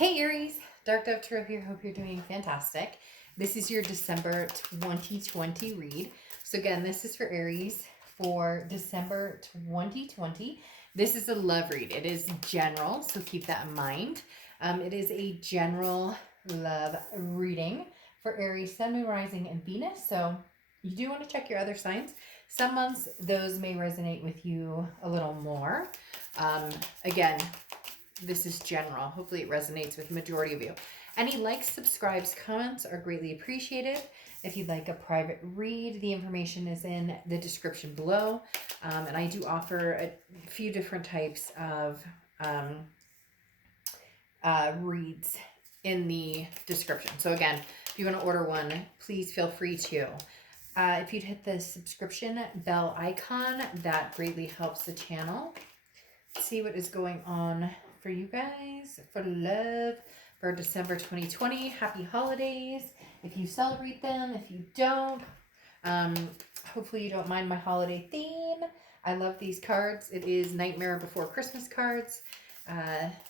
Hey Aries, Dark Dove Tarot here. Hope you're doing fantastic. This is your December 2020 read. So again, this is for Aries for December 2020. This is a love read. It is general, so keep that in mind. It is a general love reading for Aries, Sun, Moon, Rising, and Venus. So you do want to check your other signs. Some months, those may resonate with you a little more. Again, this is general. Hopefully it resonates with the majority of you. Any likes, subscribes, comments are greatly appreciated. If you'd like a private read, the information is in the description below. And I do offer a few different types of reads in the description. So again, if you want to order one, please feel free to. If you'd hit the subscription bell icon, that greatly helps the channel. Let's see what is going on for you guys for love for December 2020. Happy holidays if you celebrate them. If you don't, hopefully you don't mind my holiday theme. I love these cards. It is Nightmare Before Christmas cards.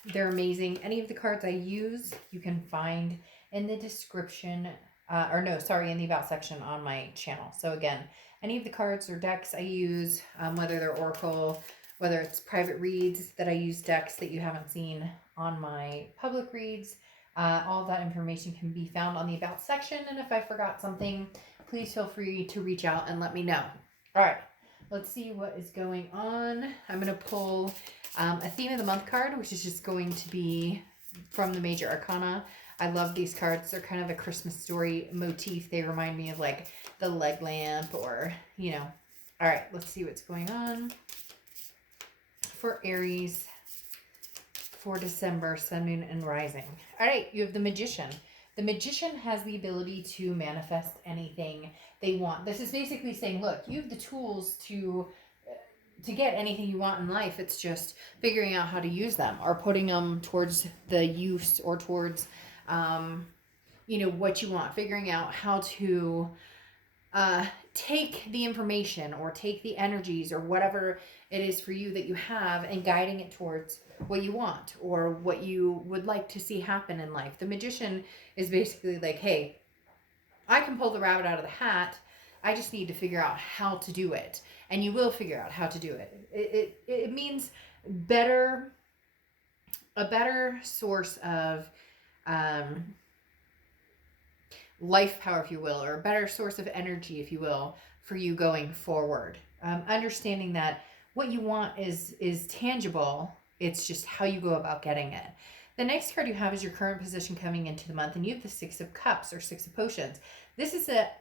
They're amazing. Any of the cards I use you can find in the description in the about section on my channel. So again, any of the cards or decks I use, whether they're oracle, whether it's private reads that I use decks that you haven't seen on my public reads, all that information can be found on the about section. And if I forgot something, please feel free to reach out and let me know. All right, let's see what is going on. I'm going to pull a theme of the month card, which is just going to be from the major arcana. I love these cards. They're kind of a Christmas story motif. They remind me of like the leg lamp or, you know. All right, let's see what's going on for Aries for December, Sun, Moon, and Rising. All right, you have the Magician. The Magician has the ability to manifest anything they want. This is basically saying, look, you have the tools to get anything you want in life. It's just figuring out how to use them or putting them towards the use or towards, what you want. Figuring out how to take the information or take the energies or whatever it is for you that you have and guiding it towards what you want or what you would like to see happen in life. The Magician is basically like, hey, I can pull the rabbit out of the hat. I just need to figure out how to do it. And you will figure out how to do it. It means a better source of life power, if you will, or a better source of energy, if you will, for you going forward. Understanding that what you want is tangible. It's just how you go about getting it. The next card you have is your current position coming into the month, and you have the Six of Cups or Six of Potions. This is the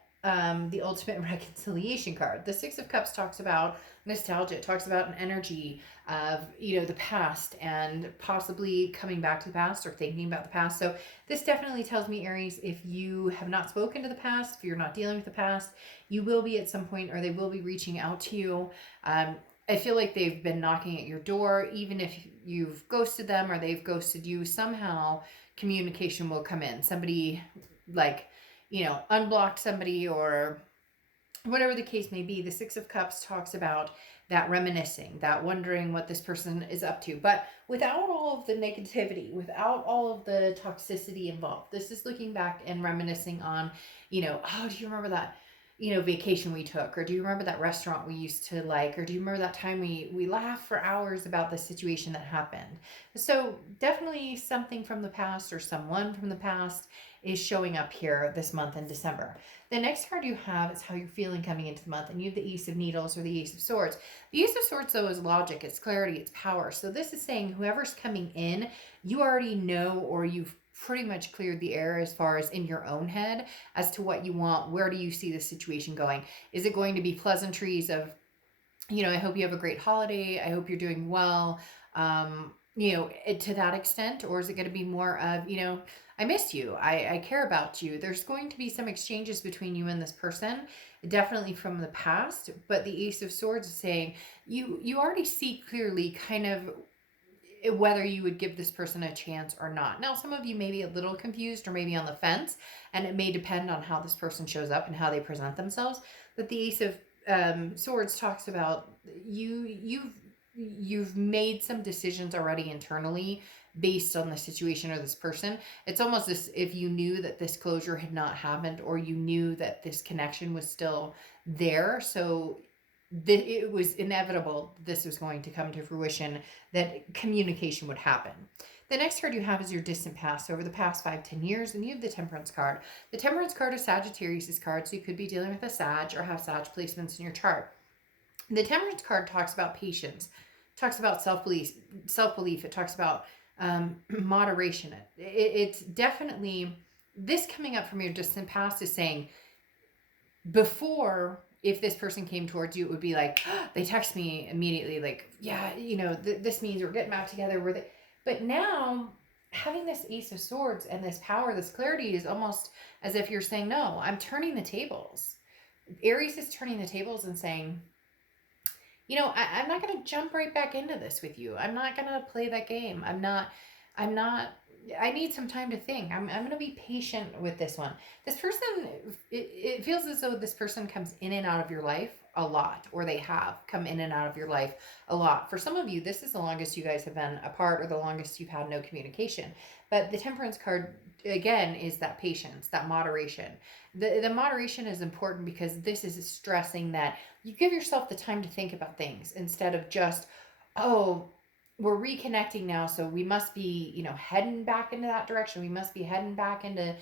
ultimate reconciliation card. The Six of Cups talks about nostalgia. It talks about an energy of, the past and possibly coming back to the past or thinking about the past. So this definitely tells me, Aries, if you have not spoken to the past, if you're not dealing with the past, you will be at some point, or they will be reaching out to you. I feel like they've been knocking at your door. Even if you've ghosted them or they've ghosted you, somehow communication will come in. Somebody unblocked somebody or whatever the case may be. The Six of Cups talks about that reminiscing, that wondering what this person is up to, but without all of the negativity, without all of the toxicity involved. This is looking back and reminiscing on, do you remember that, vacation we took? Or do you remember that restaurant we used to like? Or do you remember that time we laughed for hours about the situation that happened? So definitely something from the past or someone from the past is showing up here this month in December. The next card you have is how you're feeling coming into the month, and you have the Ace of Needles or the Ace of Swords. The Ace of Swords, though, is logic, it's clarity, it's power. So this is saying whoever's coming in, you already know, or you've pretty much cleared the air as far as in your own head as to what you want. Where do you see the situation going? Is it going to be pleasantries of, I hope you have a great holiday, I hope you're doing well, to that extent? Or is it going to be more of, I missed you, I care about you? There's going to be some exchanges between you and this person, definitely from the past. But the Ace of Swords is saying you already see clearly kind of whether you would give this person a chance or not. Now, some of you may be a little confused or maybe on the fence, and it may depend on how this person shows up and how they present themselves. But the Ace of Swords talks about you've made some decisions already internally based on the situation or this person. It's almost as if you knew that this closure had not happened, or you knew that this connection was still there. So it was inevitable this was going to come to fruition, that communication would happen. The next card you have is your distant past, so over the past 5-10 years, and you have the Temperance card. The Temperance card is Sagittarius' card, so you could be dealing with a Sag or have Sag placements in your chart. The Temperance card talks about patience, talks about self-belief. It talks about moderation. It's definitely, this coming up from your distant past is saying, before, if this person came towards you, it would be like, oh, they text me immediately, like, yeah, this means we're getting back together. But now, having this Ace of Swords and this power, this clarity, is almost as if you're saying, no, I'm turning the tables. Aries is turning the tables and saying, I'm not going to jump right back into this with you. I'm not going to play that game. I need some time to think. I'm going to be patient with this one. This person, it feels as though this person comes in and out of your life a lot, or they have come in and out of your life a lot. For some of you, this is the longest you guys have been apart, or the longest you've had no communication. But the Temperance card, again, is that patience, that moderation. The moderation is important because this is stressing that you give yourself the time to think about things, instead of just, oh, we're reconnecting now, so we must be, heading back into that direction. We must be heading back into,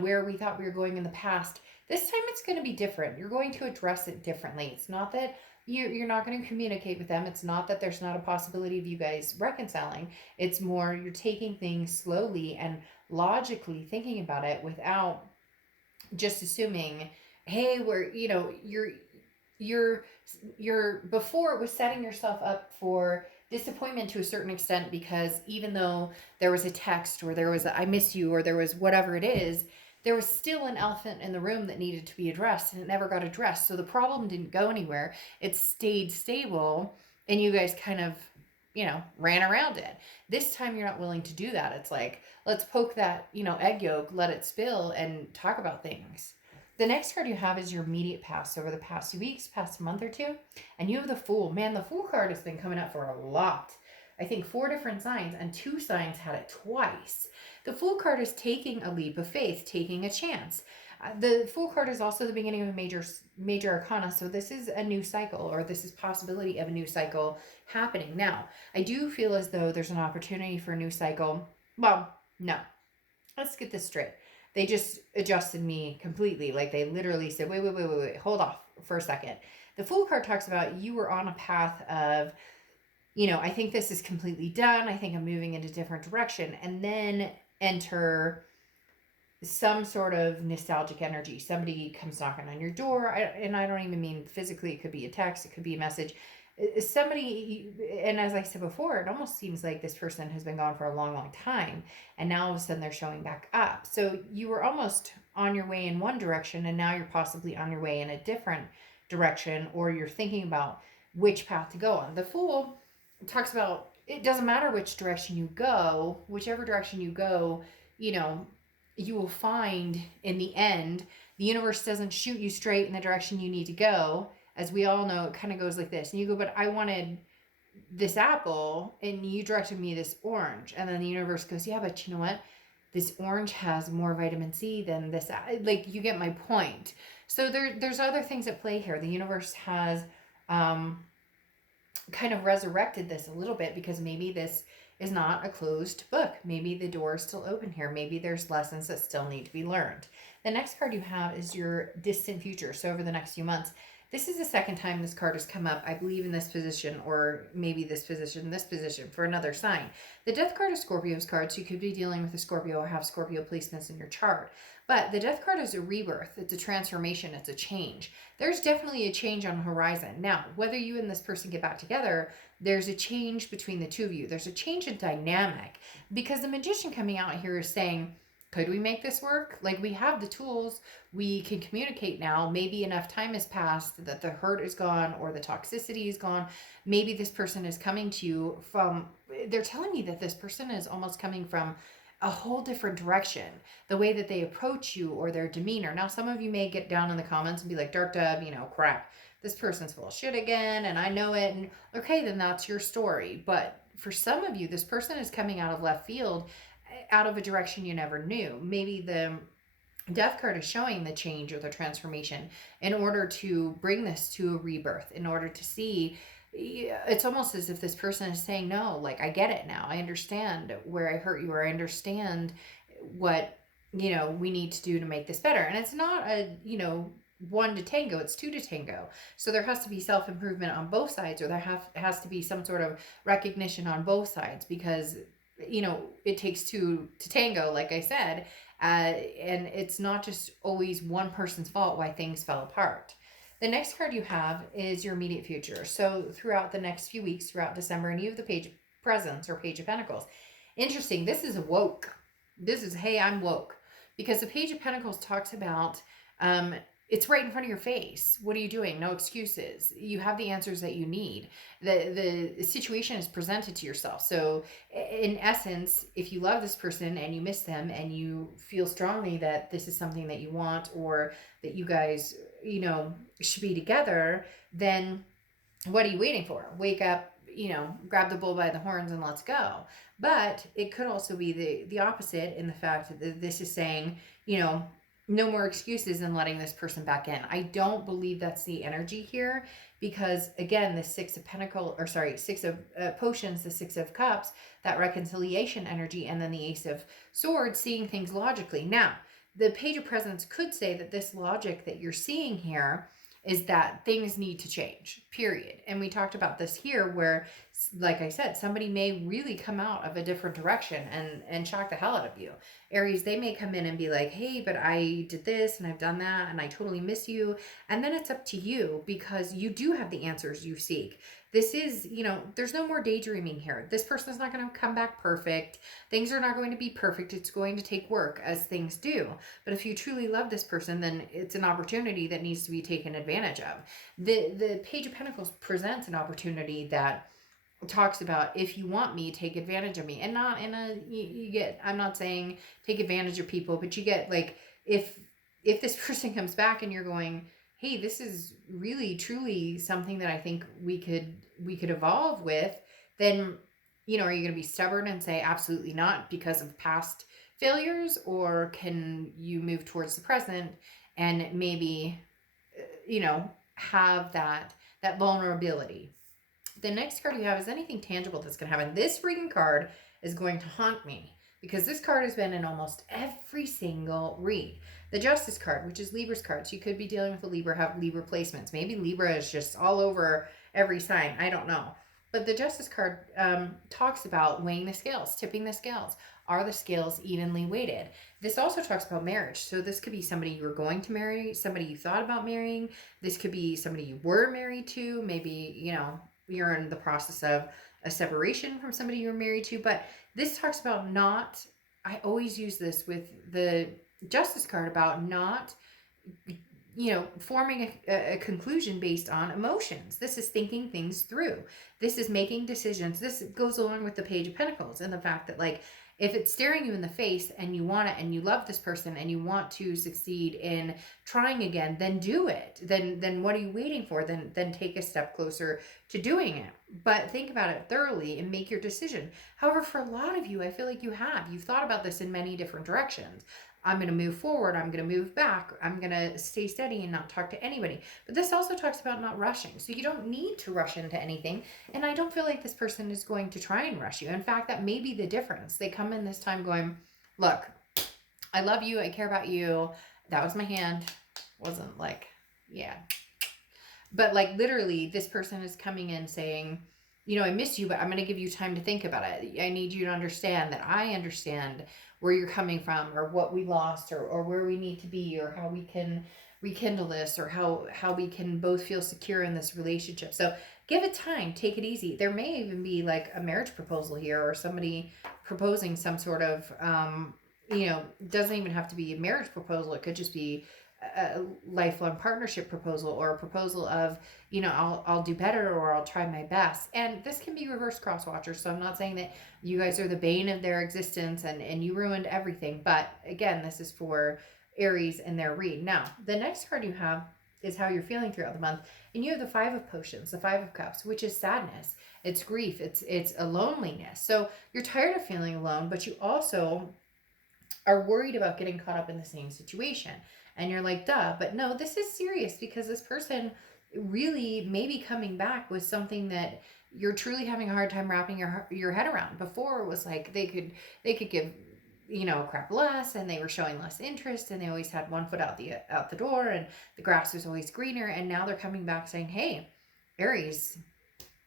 where we thought we were going in the past. This time it's going to be different. You're going to address it differently. It's not that you're not going to communicate with them. It's not that there's not a possibility of you guys reconciling. It's more you're taking things slowly and logically thinking about it, without just assuming, hey, you're before, it was setting yourself up for disappointment to a certain extent, because even though there was a text, or there was a, I miss you, or there was whatever it is, there was still an elephant in the room that needed to be addressed, and it never got addressed. So the problem didn't go anywhere. It stayed stable, and you guys kind of, ran around it. This time you're not willing to do that. It's like, let's poke that, egg yolk, let it spill, and talk about things. The next card you have is your immediate past, over the past 2 weeks, past month or two. And you have the Fool. Man, the Fool card has been coming up for a lot. I think 4 different signs, and 2 signs had it twice. The Fool card is taking a leap of faith, taking a chance. The Fool card is also the beginning of a major arcana, so this is a new cycle, or this is possibility of a new cycle happening. Now, I do feel as though there's an opportunity for a new cycle. Well, no. Let's get this straight. They just adjusted me completely. Like, they literally said, wait, hold off for a second. The Fool card talks about you were on a path of, I think this is completely done. I think I'm moving in a different direction. And then enter some sort of nostalgic energy. Somebody comes knocking on your door. And I don't even mean physically. It could be a text. It could be a message. Somebody, and as I said before, it almost seems like this person has been gone for a long time, and now all of a sudden they're showing back up. So you were almost on your way in one direction, and now you're possibly on your way in a different direction, or you're thinking about which path to go on. The Fool talks about, it doesn't matter which direction you go, whichever direction you go, you will find in the end, the universe doesn't shoot you straight in the direction you need to go. As we all know, it kind of goes like this. And you go, but I wanted this apple, and you directed me this orange. And then the universe goes, yeah, but you know what? This orange has more vitamin C than this. Like, you get my point. So there's other things at play here. The universe has kind of resurrected this a little bit, because maybe this is not a closed book. Maybe the door is still open here. Maybe there's lessons that still need to be learned. The next card you have is your distant future. So over the next few months, this is the second time this card has come up, I believe, in this position, or maybe this position, for another sign. The Death card is Scorpio's card, so you could be dealing with a Scorpio or have Scorpio placements in your chart. But the Death card is a rebirth. It's a transformation. It's a change. There's definitely a change on the horizon. Now, whether you and this person get back together, there's a change between the two of you. There's a change in dynamic, because the Magician coming out here is saying, could we make this work? Like, we have the tools. We can communicate now. Maybe enough time has passed that the hurt is gone, or the toxicity is gone. Maybe this person is coming to you from, they're telling me that this person is almost coming from a whole different direction. The way that they approach you, or their demeanor. Now, some of you may get down in the comments and be like, Dark Dove, crap. This person's full of shit again, and I know it. And okay, then that's your story. But for some of you, this person is coming out of left field, out of a direction you never knew. Maybe the Death card is showing the change or the transformation in order to bring this to a rebirth, in order to see. It's almost as if this person is saying, no, like, I get it now. I understand where I hurt you, or I understand what, we need to do to make this better. And it's not a, one to tango, it's two to tango. So there has to be self-improvement on both sides, or there has to be some sort of recognition on both sides, because it takes two to tango, like I said. And it's not just always one person's fault why things fell apart. The next card you have is your immediate future. So throughout the next few weeks, throughout December, and you have the Page of Presents or Page of Pentacles. Interesting. This is woke. This is, hey, I'm woke. Because the Page of Pentacles talks about, it's right in front of your face. What are you doing? No excuses. You have the answers that you need. The situation is presented to yourself. So in essence, if you love this person and you miss them and you feel strongly that this is something that you want, or that you guys, should be together, then what are you waiting for? Wake up, grab the bull by the horns and let's go. But it could also be the opposite, in the fact that this is saying, no more excuses and letting this person back in. I don't believe that's the energy here, because again, the Six of Potions, the Six of Cups, that reconciliation energy, and then the Ace of Swords, seeing things logically. Now, the Page of Presents could say that this logic that you're seeing here is that things need to change, period. And we talked about this here, where, like I said, somebody may really come out of a different direction and shock the hell out of you. Aries, they may come in and be like, hey, but I did this and I've done that and I totally miss you. And then it's up to you, because you do have the answers you seek. This is, there's no more daydreaming here. This person is not going to come back perfect. Things are not going to be perfect. It's going to take work, as things do. But if you truly love this person, then it's an opportunity that needs to be taken advantage of. The Page of Pentacles presents an opportunity that talks about, if you want me, take advantage of me. And not in a, you get, I'm not saying take advantage of people, but you get, like, if this person comes back and you're going, hey, this is really truly something that I think we could evolve with, then, are you going to be stubborn and say absolutely not because of past failures? Or can you move towards the present and maybe, have that vulnerability? The next card you have is anything tangible that's going to happen. This freaking card is going to haunt me, because this card has been in almost every single read. The Justice card, which is Libra's card. So you could be dealing with a Libra, have Libra placements. Maybe Libra is just all over every sign. I don't know. But the Justice card talks about weighing the scales, tipping the scales. Are the scales evenly weighted? This also talks about marriage. So this could be somebody you were going to marry, somebody you thought about marrying. This could be somebody you were married to. Maybe, you're in the process of a separation from somebody you were married to. But this talks about not, I always use this with the Justice card, about not, forming a conclusion based on emotions. This is thinking things through. This is making decisions. This goes along with the Page of Pentacles, and the fact that, like, if it's staring you in the face and you want it and you love this person and you want to succeed in trying again, then do it. Then what are you waiting for? Then take a step closer to doing it. But think about it thoroughly and make your decision. However, for a lot of you, I feel like you've thought about this in many different directions. I'm going to move forward. I'm going to move back. I'm going to stay steady and not talk to anybody. But this also talks about not rushing. So you don't need to rush into anything. And I don't feel like this person is going to try and rush you. In fact, that may be the difference. They come in this time going, look, I love you. I care about you. That was my hand. Wasn't like, yeah. But like literally, this person is coming in saying, I miss you, but I'm going to give you time to think about it. I need you to understand that I understand where you're coming from, or what we lost, or where we need to be, or how we can rekindle this, or how we can both feel secure in this relationship. So give it time, take it easy. There may even be like a marriage proposal here, or somebody proposing some sort of, doesn't even have to be a marriage proposal. It could just be a lifelong partnership proposal, or a proposal of, I'll do better, or I'll try my best. And this can be reverse cross watchers. So I'm not saying that you guys are the bane of their existence and you ruined everything. But again, this is for Aries and their read. Now, the next card you have is how you're feeling throughout the month. And you have the Five of Potions, the Five of Cups, which is sadness. it's grief, it's a loneliness. So you're tired of feeling alone, but you also are worried about getting caught up in the same situation. And you're like, duh, but no, this is serious because this person really may be coming back with something that you're truly having a hard time wrapping your head around. Before it was like they could give crap less, and they were showing less interest, and they always had one foot out the door, and the grass was always greener. And now they're coming back saying, hey, Aries,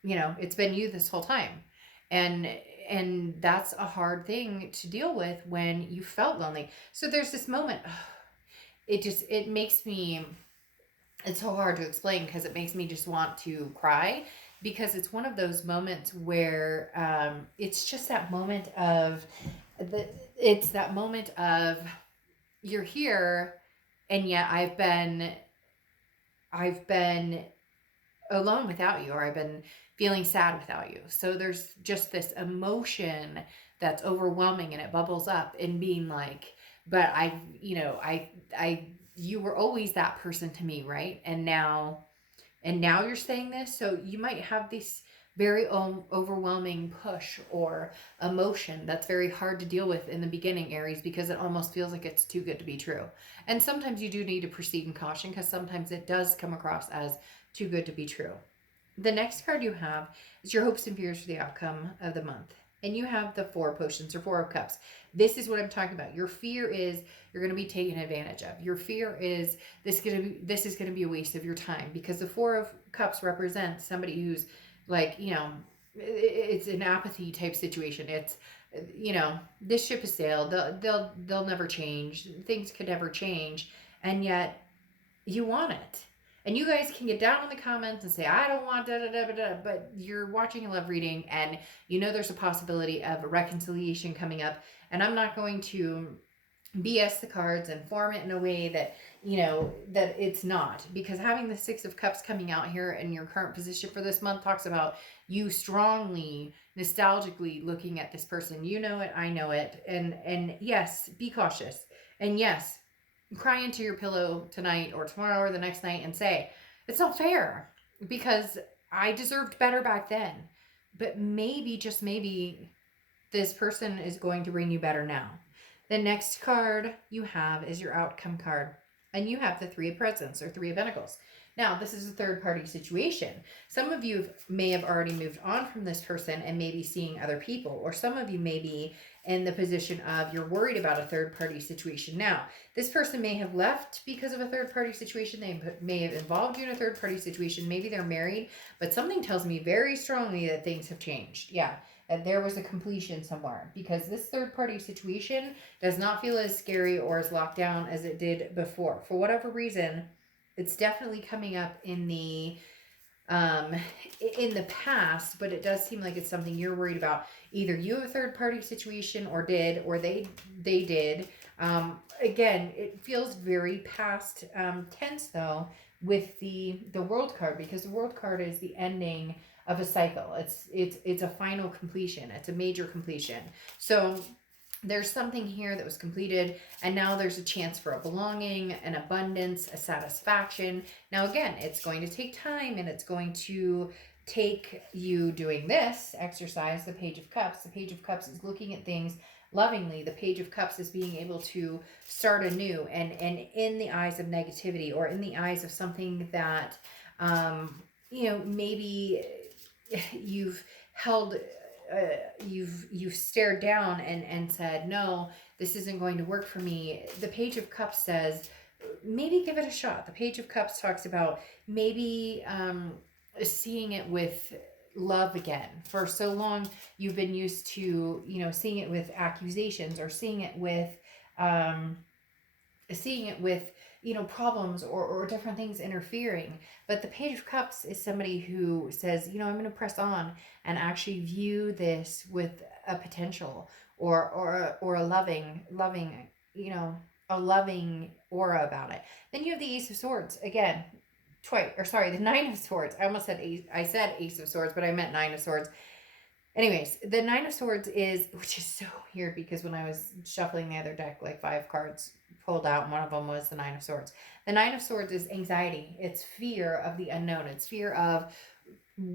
it's been you this whole time. And that's a hard thing to deal with when you felt lonely. So there's this moment, it makes me, it's so hard to explain because it makes me just want to cry, because it's one of those moments where it's just that moment of it's that moment of you're here, and yet I've been alone without you, or I've been feeling sad without you. So there's just this emotion that's overwhelming, and it bubbles up and being like, but you were always that person to me, right? And now you're saying this. So you might have this very overwhelming push or emotion that's very hard to deal with in the beginning, Aries, because it almost feels like it's too good to be true. And sometimes you do need to proceed in caution, because sometimes it does come across as too good to be true. The next card you have is your hopes and fears for the outcome of the month. And you have the Four of Potions, or Four of Cups. This is what I'm talking about. Your fear is you're going to be taken advantage of. Your fear is this is going to be a waste of your time, because the Four of Cups represents somebody who's like, it's an apathy type situation. It's, this ship has sailed. They'll never change. Things could never change, and yet you want it. And you guys can get down in the comments and say, I don't want da da da da da, but you're watching a love reading, and there's a possibility of a reconciliation coming up. And I'm not going to BS the cards and form it in a way that, that it's not. Because having the Six of Cups coming out here in your current position for this month talks about you strongly, nostalgically looking at this person. You know it, I know it. And yes, be cautious. And yes, cry into your pillow tonight or tomorrow or the next night and say, it's not fair, because I deserved better back then. But maybe, just maybe, this person is going to bring you better now. The next card you have is your outcome card. And you have the Three of Presents, or Three of Pentacles. Now, this is a third-party situation. Some of you may have already moved on from this person and maybe seeing other people. Or some of you may be in the position of you're worried about a third-party situation. Now, this person may have left because of a third-party situation. They may have involved you in a third-party situation. Maybe they're married. But something tells me very strongly that things have changed. Yeah, that there was a completion somewhere. Because this third-party situation does not feel as scary or as locked down as it did before. For whatever reason, it's definitely coming up in the past, but it does seem like it's something you're worried about. Either you have a third party situation, or they did. Again, it feels very past tense though, with the World card, because the World card is the ending of a cycle. It's a final completion. It's a major completion. So there's something here that was completed, and now there's a chance for a belonging, an abundance, a satisfaction. Now, again, it's going to take time, and it's going to take you doing this exercise, the Page of Cups. The Page of Cups is looking at things lovingly. The Page of Cups is being able to start anew, and in the eyes of negativity, or in the eyes of something that, maybe you've held... you've stared down and said, no, this isn't going to work for me. The Page of Cups says, maybe give it a shot. The Page of Cups talks about maybe seeing it with love again. For so long, you've been used to, seeing it with accusations, or seeing it with problems or different things interfering. But the Page of Cups is somebody who says, I'm going to press on and actually view this with a potential or a loving, a loving aura about it. Then you have the Ace of Swords again, the Nine of Swords. I almost said I said Ace of Swords, but I meant Nine of Swords. Anyways, the Nine of Swords which is so weird, because when I was shuffling the other deck, like 5 cards pulled out, and one of them was the Nine of Swords. The Nine of Swords is anxiety. It's fear of the unknown. It's fear of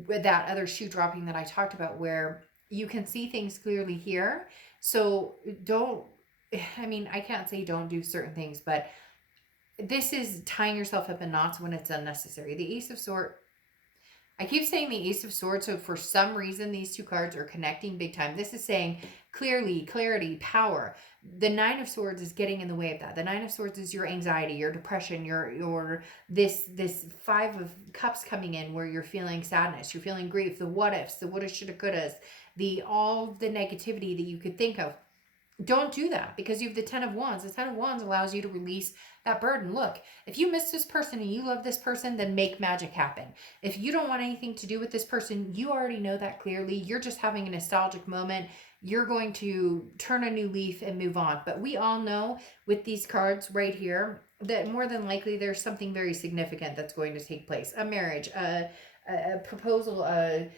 that other shoe dropping that I talked about, where you can see things clearly here. So don't, I mean, I can't say don't do certain things, but this is tying yourself up in knots when it's unnecessary. The Ace of Swords, I keep saying the Ace of Swords, so for some reason these two cards are connecting big time. This is saying clearly, clarity, power. The Nine of Swords is getting in the way of that. The Nine of Swords is your anxiety, your depression, your this Five of Cups coming in, where you're feeling sadness, you're feeling grief, the what ifs, the woulda, shoulda, couldas, the all the negativity that you could think of. Don't do that, because you have the Ten of Wands. The Ten of Wands allows you to release that burden. Look, if you miss this person and you love this person, then make magic happen. If you don't want anything to do with this person, you already know that clearly. You're just having a nostalgic moment. You're going to turn a new leaf and move on. But we all know with these cards right here that more than likely there's something very significant that's going to take place. A marriage, a proposal, and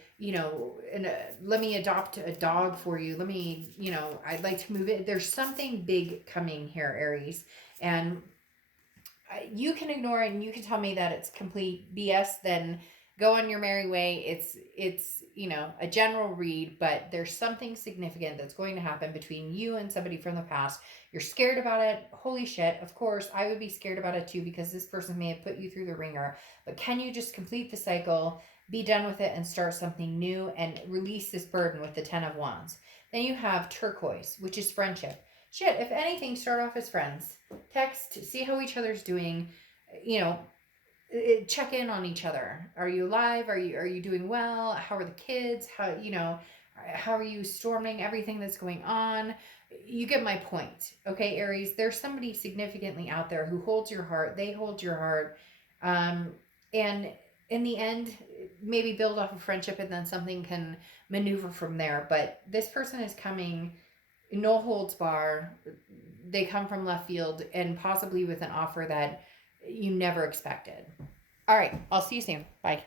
let me adopt a dog for you. Let me, I'd like to move it. There's something big coming here, Aries. And you can ignore it and you can tell me that it's complete BS, then go on your merry way. It's a general read, but there's something significant that's going to happen between you and somebody from the past. You're scared about it. Holy shit. Of course, I would be scared about it too, because this person may have put you through the ringer. But can you just complete the cycle, be done with it, and start something new and release this burden with the Ten of Wands? Then you have turquoise, which is friendship. Shit, if anything, start off as friends. Text, see how each other's doing. Check in on each other. Are you alive? Are you doing well? How are the kids? How are you storming everything that's going on? You get my point. Okay, Aries, there's somebody significantly out there who holds your heart. They hold your heart. And in the end, maybe build off of friendship, and then something can maneuver from there. But this person is coming no holds bar. They come from left field, and possibly with an offer that you never expected. All right, I'll see you soon. Bye.